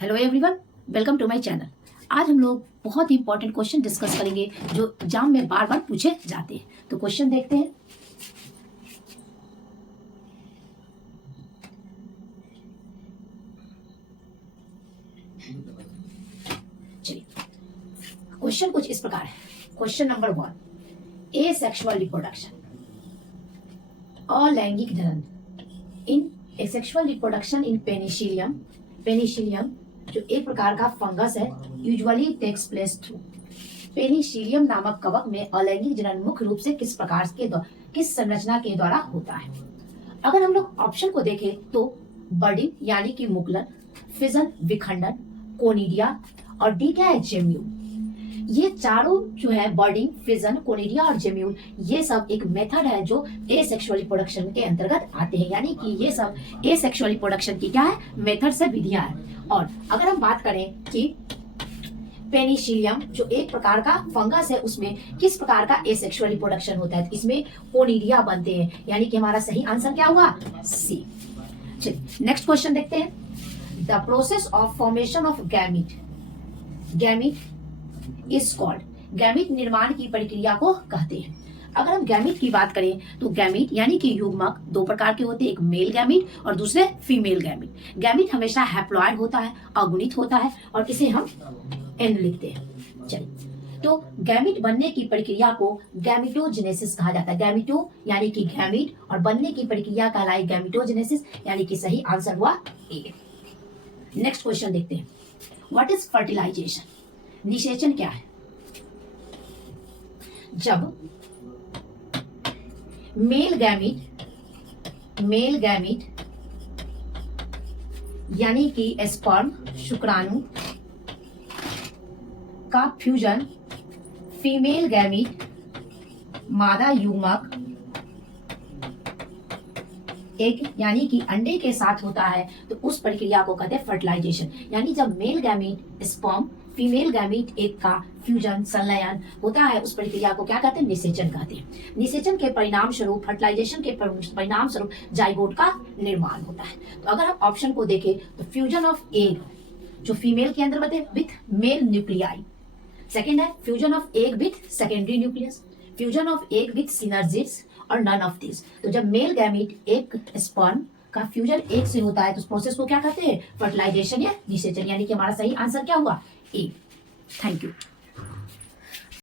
Hello everyone, welcome to my channel. आज हम लोग बहुत ही इंपॉर्टेंट क्वेश्चन डिस्कस करेंगे जो एग्जाम में बार बार पूछे जाते हैं। तो क्वेश्चन देखते हैं। चलिए, क्वेश्चन कुछ इस प्रकार है। क्वेश्चन नंबर 1, एसेक्सुअल रिप्रोडक्शन, अलैंगिक जनन in asexual reproduction in penicillium जो एक प्रकार का फंगस है, usually takes place through penicillium नामक कवक में अलैंगिक जनन मुख्य रूप से किस संरचना के द्वारा होता है। अगर हम लोग ऑप्शन को देखें तो बर्डिंग यानी कि मुकुलन, फिजन विखंडन, कोनिडिया और डी क्या है, जेम्यूल। ये चारों जो है बर्डिंग, फिजन, कोनिडिया और जेम्यूल, ये सब एक मेथड है जो एसेक्सुअल रिप्रोडक्शन के अंतर्गत आते हैं। यानी कि ये सब एसेक्सुअल रिप्रोडक्शन की क्या है, मेथड से विधियां है। और अगर हम बात करें कि पेनिसिलियम जो एक प्रकार का फंगस है, उसमें किस प्रकार का एसेक्सुअल रिप्रोडक्शन होता है, इसमें कोनिडिया बनते हैं। यानी कि हमारा सही आंसर क्या हुआ, सी। चलिए नेक्स्ट क्वेश्चन देखते हैं। The process of formation of gamete is called, gamete निर्माण की प्रक्रिया को कहते हैं। अगर हम गैमीट की बात करें तो गैमीट यानी कि युग्मक दो प्रकार के होते हैं, एक मेल गैमीट और दूसरे फीमेल गैमीट। गैमीट हमेशा हैप्लॉइड होता है, अगुणित होता है और इसे हम एन लिखते हैं। चलिए, तो गैमीट बनने की प्रक्रिया को गैमिटोजेनेसिस कहा जाता है। गैमिटो यानी कि गैमीट और बनने की प्रक्रिया कहलाई गैमिटोजेनेसिस, यानी कि सही आंसर हुआ ए। नेक्स्ट क्वेश्चन देखते हैं। व्हाट इज फर्टिलाइजेशन, निषेचन क्या है। जब मेल गैमीट यानी कि स्पर्म, शुक्राणु का फ्यूजन फीमेल गैमीट, मादा युग्मक एक यानी कि अंडे के साथ होता है, तो उस प्रक्रिया को कहते हैं फर्टिलाइजेशन। यानी जब male gamete sperm female gamete एक का फ्यूजन, संलयन होता है, उस प्रक्रिया को क्या कहते हैं, निषेचन कहते हैं। निषेचन के परिणाम स्वरूप, फर्टिलाइजेशन के परिणाम स्वरूप जाइगोट का निर्माण होता है। तो अगर हम ऑप्शन को देखें तो फ्यूजन ऑफ एग जो फीमेल के अंदर है विथ मेल न्यूक्लियाई, सेकेंड है fusion of egg with secondary nucleus, fusion of egg with synergids और नन ऑफ दिस। तो जब मेल गैमीट एक स्पर्म का फ्यूजन एक से होता है तो उस प्रोसेस को क्या कहते हैं, फर्टिलाइजेशन या निषेचन। यानी कि हमारा सही आंसर क्या हुआ, ए। Thank you.